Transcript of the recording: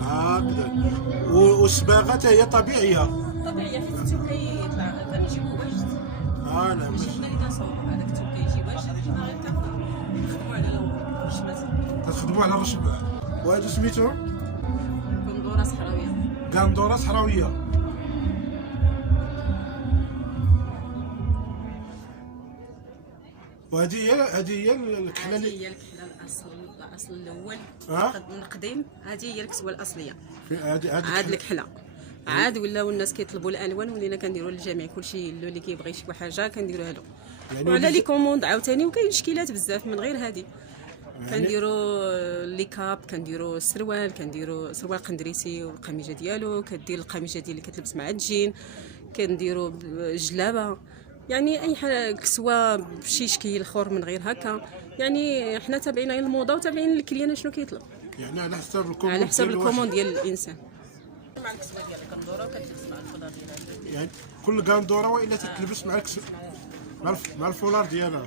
هكذا. والصباغه حتى هي طبيعيه. طبيعيه حيت التوب كيطلع كنجيبو واجد. لا ماشي حنا اللي كنصاوبو، هذاك التوب كيجي واجد، حنا غير كنخدمو على الرشمات. تخدموا على الرشم. وهذا سميتو كندوره صحراويه. قندوره صحراويه. هذه هي الكحله هذه هي الكحله الاصل الاول من قديم. هذه هي الكسوه الاصليه. عاد الكحله عاد ولاو الناس كيطلبوا الالوان، ولينا كنديروا للجميع كلشي اللي كيبغي شي حاجه كنديروها له. يعني وعلى لي كوموند عاوتاني، وكاين تشكيلات بزاف من غير هذه. كنديروا لي كاب، كنديروا السروال، كنديروا سروال قندريسي والقميجه ديالو، كدير القميجه ديال اللي كتلبس مع الجين، كنديروا جلابه، يعني اي حاجه كسوه بشي شكل اخر من غير هكا. يعني حنا تابعين الموضه وتابعين الكليان شنو كيطلب، يعني على حساب الكوموند، على حساب الكوموند ديال الانسان. مع الكسوه ديال القندوره وكتلبس مع الفولار ديالها. يعني كل قندوره والا تتلبس مع الفولار ديالها.